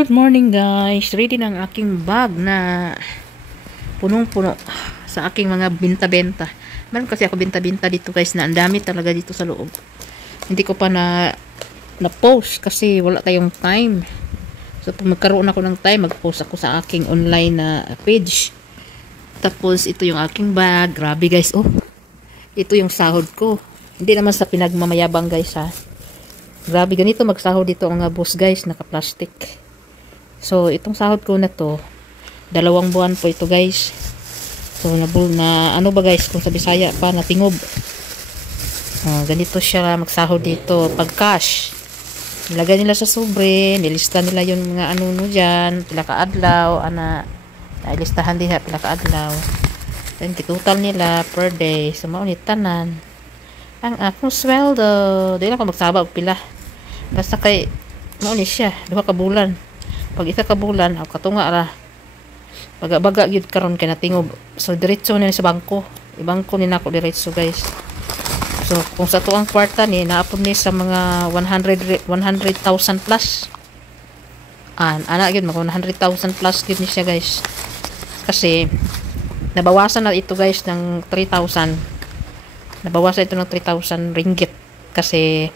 Good morning guys. Ready na ang aking bag na punong-puno sa aking mga binta-benta. Meron kasi ako binta-benta dito guys na ang dami talaga dito sa loob. Hindi ko pa na-post kasi wala tayong time. So pag magkaroon ako ng time, mag-post ako sa aking online na page. Tapos ito yung aking bag. Grabe guys. Oh. Ito yung sahod ko. Hindi naman sa pinagmamayabang guys ha. Grabe, ganito magsahod dito ang mga boss guys, naka-plastic. So, itong sahod ko na to, 2 buwan po ito guys. So, ano ba guys, kung sa Bisaya pa, natingob. Ganito siya magsahod dito, pag cash. Nilagay nila sa sobre, nilista nila yung mga ano dyan, pila kaadlaw, nailistahan diha, pila kaadlaw. Then, kitutal nila per day, so maunit tanan. Ang akong sweldo, dahil ako magsaba og pila. Basta kay mauni siya 2 ka bulan. Pag isa ka bulan, ako katunga ra. Baga-baga gyud karon kay natingob. So diretso na sa bangko. Ibangko ni nako diretso guys. So kung sa tuang kwarta ni naapod ni sa mga 100,000 plus. Ana gyud mag 100,000 plus gyud ni siya guys. Kasi nabawasan na ito guys ng 3,000. Nabawasan ito ng 3,000 ringgit kasi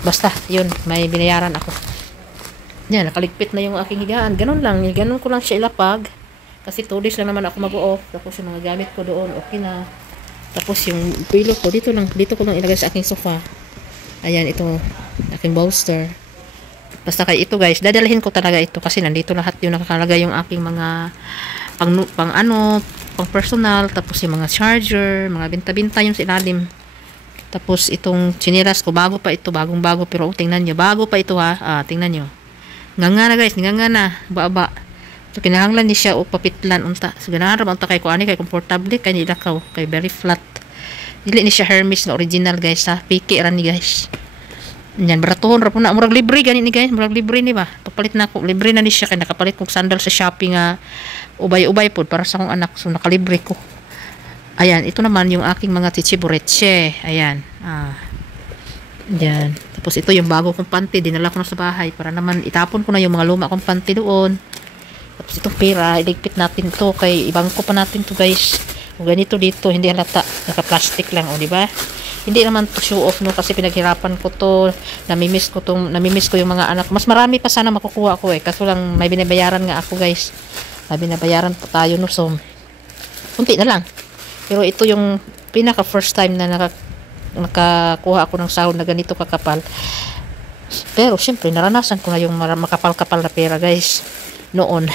basta yun, may binayaran ako. Yan, nakaligpit na yung aking higaan. Ganun lang, ganun ko lang siya ilapag kasi 2 days lang naman ako mag-off. Tapos yung mga gamit ko doon okay na. Tapos yung pillow ko dito ko lang ilagay sa aking sofa. Ayan, ito aking bolster. Basta kay ito guys, dadalhin ko talaga ito kasi nandito lahat yung nakakalagay yung aking mga pang personal, tapos yung mga charger, mga binta-binta yung sa ilalim. Tapos itong chinilas ko, bago pa ito, bagong-bago, pero tingnan nyo, bago pa ito ha, tingnan nyo. Nga na guys, nga na, baba. So kinahanglan ni siya o papitlan unta. So ganahan ra unta kay ko ani kay komportable kay nilakaw, kay very flat. Dili ni siya Hermes na original guys ha, piki ra ni guys. Yan, baratuhon ra po na. Murag libre gani ni guys. Murag libre ni ba? Papalit na ako. Libre na ni siya. Kaya nakapalit kong sandal sa Shopee nga ubay-ubay po para sa akong anak. So, nakalibre ko. Ayan. Ito naman yung aking mga chichibureche. Ayan. Yan. Tapos ito yung bago kong panty. Dinala ko na sa bahay. Para naman itapon ko na yung mga luma kong panty doon. Tapos itong pera. Iligpit natin to. Kay ibangko pa natin to guys. Kung ganito dito. Hindi halata. Naka-plastic lang. O, diba? Hindi naman to show off no kasi pinaghirapan ko to, namimiss ko yung mga anak. Mas marami pa sana makukuha ko kaso lang may binabayaran nga ako guys. May binabayaran pa tayo no, so kunti na lang. Pero ito yung pinaka first time na nakakuha ako ng sahod na ganito kakapal. Pero syempre naranasan ko na yung makapal-kapal na pera guys noon.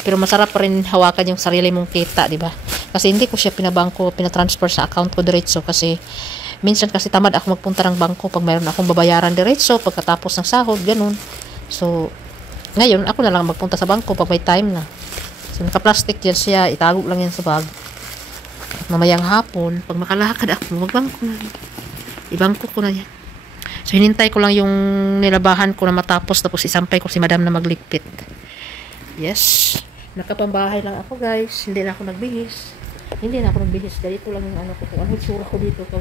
Pero masarap pa rin hawakan yung sarili mong kita, di ba? Kasi hindi ko siya pinatransfer sa account ko diretso kasi minsan kasi tamad ako magpunta ng bangko pag mayroon akong babayaran diretso pagkatapos ng sahod, ganun. So, ngayon, ako na lang magpunta sa bangko pag may time na. So, naka-plastic yan siya, itago lang yan sa bag. Mamayang hapon, pag makalakad ako, magbangko na. Ibangko ko na yan. So, hinintay ko lang yung nilabahan ko na matapos, tapos isampay ko si madam na magligpit. Yes. Nakapambahay lang ako guys, hindi na ako nagbihis. Ganito lang yung ano ko, kung ano itsura ko dito pag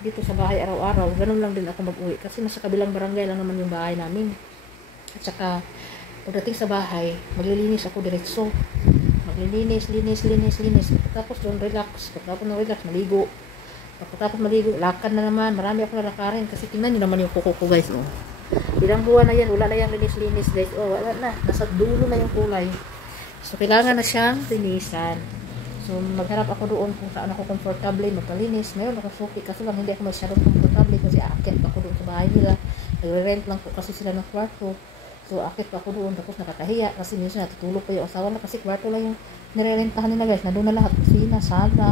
dito sa bahay araw-araw, ganun lang din ako mag-uwi kasi nasa kabilang barangay lang naman yung bahay namin. At saka pagdating sa bahay, maglilinis ako diretso. Maglilinis, linis. Tapos doon relax, pagkatapos ng relax, maligo. Pagkatapos maligo, lakad na naman. Marami ako lalakarin kasi tingnan nyo naman yung kuko ko guys. Oh. Ilang buwan na yan, wala na yung linis guys. Oh, wala na, nasa dulo na yung kulay. So kailangan na siyang linisan. So, magharap ako doon kung saan ako komportable magpalinis. Ngayon, nakasuki kasi lang hindi ako masyadong komportable kasi aakit pa ako doon sa bahay nila. Nagre-rent lang po kasi sila ng kwarto. So, aakit pa ako doon tapos nakakahiya kasi minsan natutulog pa yung asawa na kasi kwarto lang yung nire-rentahan nila guys. Nandun na lahat. Kusina, sala,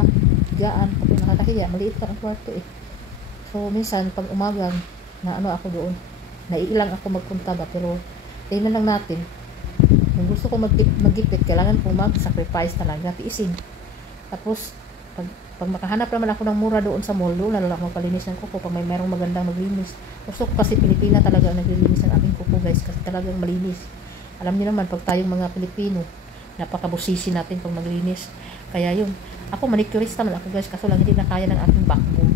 higaan. Tapos nakakahiya. Maliit pa ang kwarto So, minsan, pag umagang na ako doon, naiilang ako magpunta ba. Pero, tingnan lang natin. Kung gusto ko mag-gipit, kailangan ko mag-sacrifice talaga. Tiisin. Tapos, pag makahanap naman ako ng mura doon sa mall, doon na lang magpalinis ng kuko pag may merong magandang maglinis. Gusto ko kasi Pilipina talaga ang naglilinis ng aking kuko guys, kasi talagang malinis. Alam niyo naman, pag tayong mga Pilipino, napakabusisi natin pag maglinis. Kaya yun, ako manicurista man ako guys, kaso lang hindi na kaya ng aking backbone.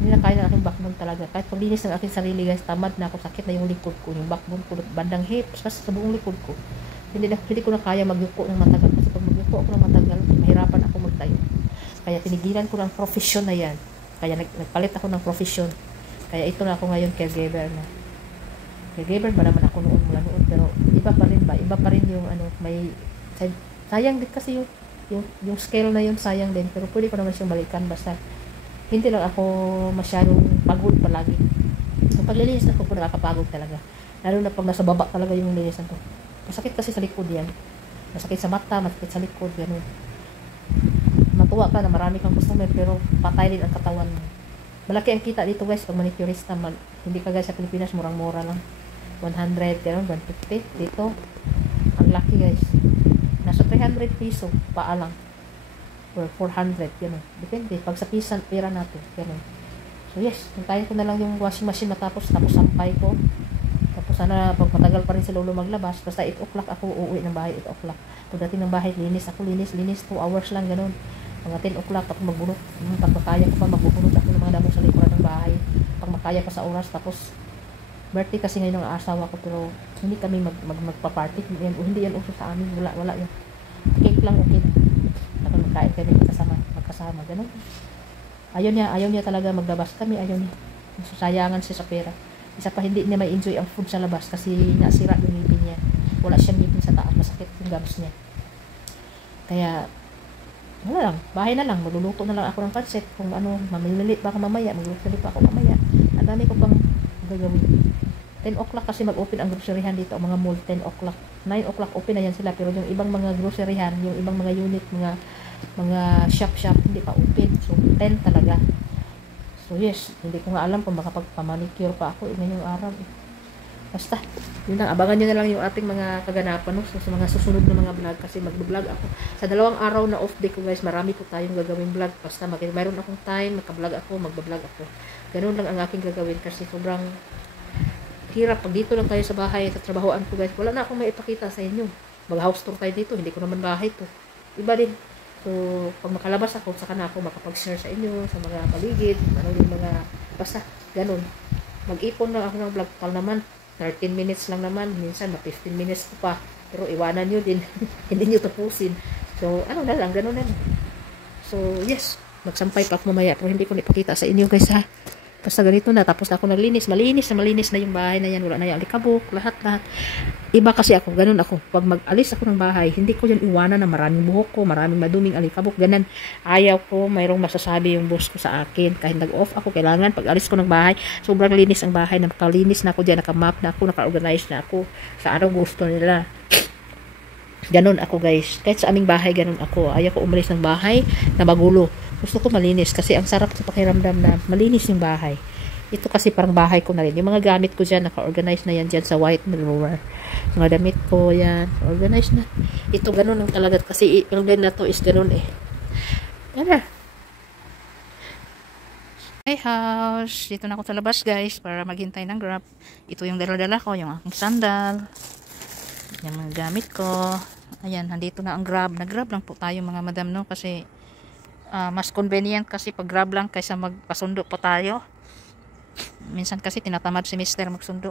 Hindi na kaya ng aking backbone talaga. Kahit paglinis ng aking sarili guys, tamad na ako, sakit na yung likod ko, yung backbone ko, bandang hips, kasi sa buong likod ko. Hindi ko na kaya magyuko ng matagal kasi pag magyuko ako ng matagal, mahirapan ako magtayo. Kaya tinigilan ko ng profesyon na yan. Kaya nagpalit ako ng profesyon. Kaya ito na ako ngayon caregiver na. Caregiver ba naman ako noon mula noon, pero iba pa rin ba? Iba pa rin yung ano, may sayang din kasi yung scale na yun, sayang din, pero pwede ko naman siyang balikan basta hindi lang ako masyadong pagod palagi. So, paglilinis na ko nakakapagod talaga. Lalo na pag nasa baba talaga yung linisan ko. Masakit kasi sa likod yan. Masakit sa mata, masakit sa likod, gano'n. Matuwa ka na marami kang customer, pero patay din ang katawan mo. Malaki ang kita dito guys, pag manicurista, hindi ka guys sa Pilipinas, murang-mura lang. 100, gano'n, 150. Dito, ang laki guys. Nasa 300 piso, paa lang. Or 400, gano'n. Depende, pag sa pera natin, gano'n. So yes, hintayin ko na lang yung washing machine matapos, tapos sampay ko. Tapos sana pag matagal pa rin si Lolo maglabas, basta 8 o'clock ako uuwi ng bahay, 8 o'clock. Pagdating ng bahay, linis, 2 hours lang, gano'n. Mga 10 o'clock, ako magbunot. Pag makaya ko pa, magbubunot ako ng mga damo sa likuran ng bahay. Pag makaya pa sa oras, tapos birthday kasi ngayon ng asawa ko, pero hindi kami magpa-party. Hindi yan uso sa amin, wala yun. Cake lang, okay na. Tapos magkain kami magkasama, gano'n. Ayaw niya talaga maglabas kami, ayaw niya. Sayangan siya sa pera. Isa pa, hindi niya may enjoy ang food sa labas kasi nasira yung ngipin niya. Wala siyang ngipin sa taas, masakit yung gums niya. Kaya, wala lang, bahay na lang, magluluto na lang ako ng pancit. Kung ano, mamililit baka mamaya, magluluto pa ako mamaya. Ang dami ko pang gagawin. 10 o'clock kasi mag-open ang groceryhan dito, ang mga mall, 10 o'clock. 9 o'clock open na yan sila, pero yung ibang mga groceryhan, yung ibang mga unit, mga shop, hindi pa open. So, 10 talaga. So, yes, hindi ko nga alam kung makapagpamanicure pa ako ngayong araw. Basta, yun lang, abangan nyo na lang yung ating mga kaganapan, no? So, sa mga susunod na mga vlog, kasi mag-vlog ako. Sa 2 araw na off day ko guys, marami po tayong gagawin vlog. Basta, mayroon akong time, maka-vlog ako, mag-vlog ako. Ganun lang ang aking gagawin kasi sobrang hirap. Pag dito lang tayo sa bahay, sa trabahoan ko guys, wala na akong maipakita sa inyo. Mag-house tour tayo dito, hindi ko naman bahay to. Iba din. So, pag makalabas ako, saka na ako makapag-share sa inyo, sa mga paligid, ano yung mga, basta, ganun. Mag-ipon lang ako ng vlog, tal naman, 13 minutes lang naman, minsan, 15 minutes ko pa, pero iwanan nyo din, hindi nyo tapusin. So, ano na lang, ganun na lang. So, yes, magsampay pa ako mamaya, pero hindi ko ipakita sa inyo guys ha. Basta ganito na, tapos na ako naglinis, malinis na yung bahay na yan, wala na yung alikabok, lahat. Iba kasi ako, ganun ako. Pag mag-alis ako ng bahay, hindi ko yan iwanan na maraming buhok ko, maraming maduming alikabok, ganun. Ayaw ko, mayroong masasabi yung boss ko sa akin. Kahit nag-off ako, kailangan, pag alis ko ng bahay, sobrang linis ang bahay, nakalinis na ako dyan, nakamap na ako, naka-organize na ako, sa anong gusto nila. Ganun ako guys. Kahit sa aming bahay, ganun ako. Ayaw ko umalis ng bahay na magulo. Gusto ko malinis kasi ang sarap sa pakiramdam na malinis yung bahay. Ito kasi parang bahay ko na rin. Yung mga gamit ko dyan, naka-organize na yan dyan sa white drawer. Mga damit ko, yan. Organize na. Ito ganun lang talaga kasi yung din na to is ganun eh. Yan na. Hi house. Dito na ako sa labas guys para maghintay ng Grab. Ito yung dala-dala ko, yung aking sandal. Yung mga gamit ko. Ayan, nandito na ang Grab. Nag-Grab lang po tayo mga madam no kasi mas convenient kasi pag Grab lang kaysa magpasundo pa tayo. Minsan kasi tinatamad si Mr. magsundo.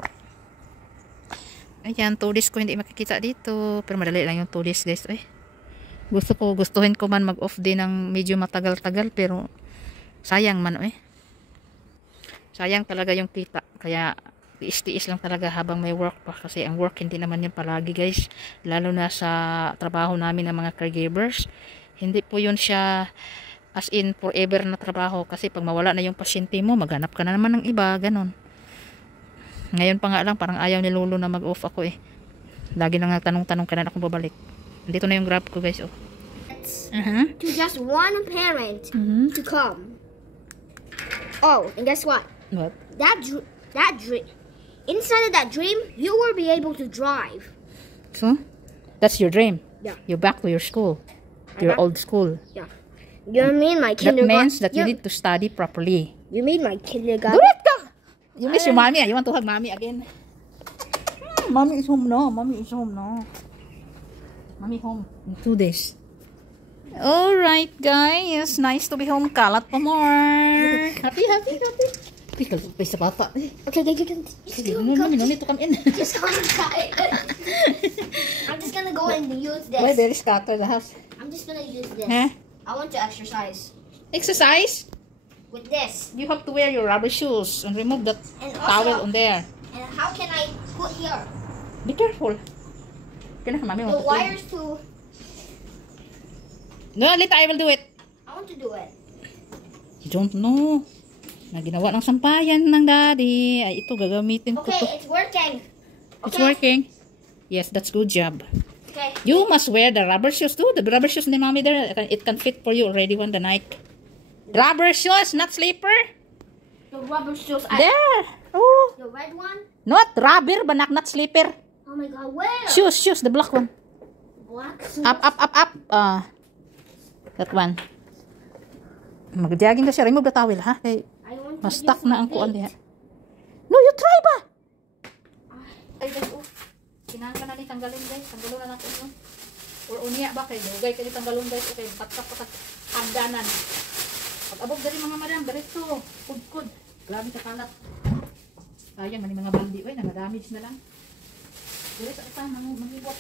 Ayan, 2 days ko hindi makikita dito. Pero madali lang yung 2 days guys. Gustuhin ko man mag-off day ng medyo matagal-tagal pero sayang man sayang talaga yung kita. Kaya tiis-tiis lang talaga habang may work pa kasi ang work hindi naman yun palagi guys. Lalo na sa trabaho namin ng mga caregivers. Hindi po yun siya as in forever na trabaho kasi pag mawala na yung pasyente mo, maghanap ka na naman ng iba, ganun. Ngayon pa nga lang, parang ayaw ni Lolo na mag-off ako eh. Lagi na nga tanong-tanong kailan ako babalik. Dito na yung Grab ko guys oh. To just one parent to come. Oh, and guess what? What? That dream, inside of that dream, you will be able to drive. So, that's your dream? Yeah. You're back to your school. Your old school. Yeah. You mean my That kindergarten? means that you need to study properly. You mean my kindergarten? Do it ka! You miss your mommy. You want to hug mommy again? Mommy is home now. Mommy is home now. Mommy home in 2 days. Alright, guys. Nice to be home. Kalat pa more. Happy. Because sa papa. Okay, No need to come in. Just come inside. I'm just gonna go and use this. Why there is scatter the house? I'm just gonna use this. Huh? I want to exercise Exercise? with this. You have to wear your rubber shoes and remove that And towel on also, there. and how can I put here? Be careful. Mami, The wires to. No, later I will do it. I want to do it. You don't know. Na ginawa ng sampayan ng daddy. Ay, ito gagamitin ko Okay, to. it's working. It's Okay. working. Yes, that's good job. Okay. You must wear the rubber shoes too. The rubber shoes ni mommy there, it can fit for you already one the night. Rubber shoes, not slipper. The rubber shoes. There. Oh, The red one. not rubber, banak, not slipper. Oh my god, where? Shoes, the black one. Black shoes. Up. That one. Mag-jogging ka siya. Remove the towel, ha? Kay I want to mas stuck use na my ang kuan feet. diha. No, you try ba? Ay, guys, kinanglan na ni tanggalin, guys. Tanggalon na natin yun. Or unya ba? Kay dugay ka ni tanggalon, guys. Okay, patak hagdanan. Pag-abog dari mga madam, ganito. Kudkud. Grabe ka kalat. Sayang, mani mga baldi. Uy, namadamage na lang. Dili sa ita, mangibot.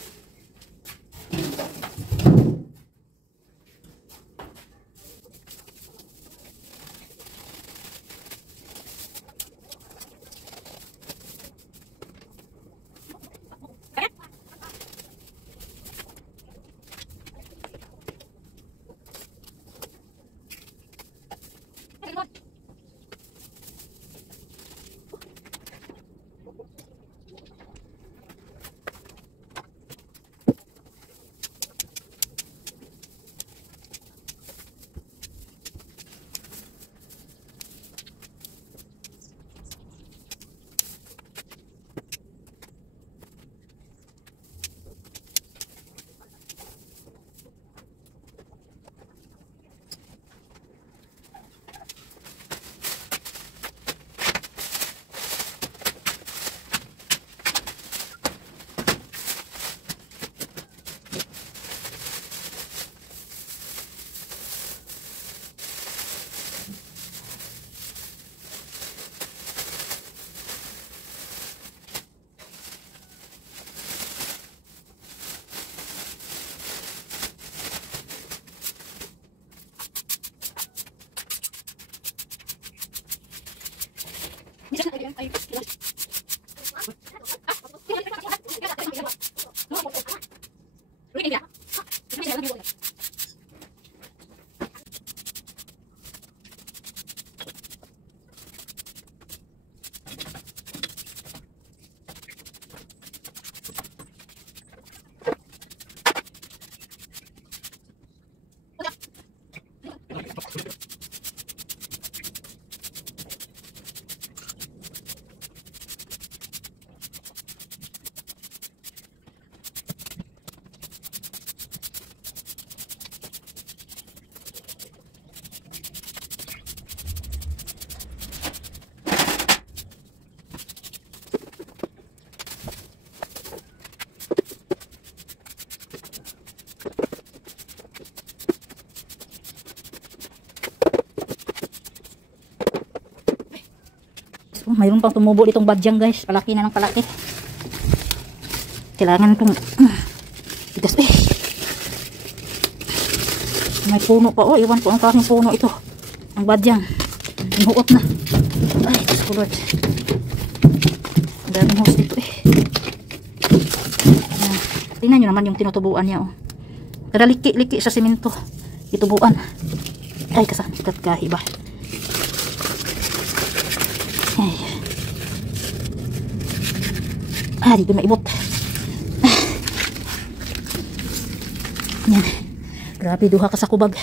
Mayroon pang tumubo ditong badyang, guys. Palaki na ng palaki. Kailangan itong tigas. May puno pa. Oh, iwan ko ang kaking puno ito. Ang badyang. Inuot na. Ay, Diyos ko Lord. Ang daming hose dito tingnan nyo naman yung tinutubuan niya. Oh. Kada liki-liki sa simento. Itubuan. Ay, kasan. Sikat kahiba. Ay, di ko naibot. Yan. Grabe, duha ka sa kubag.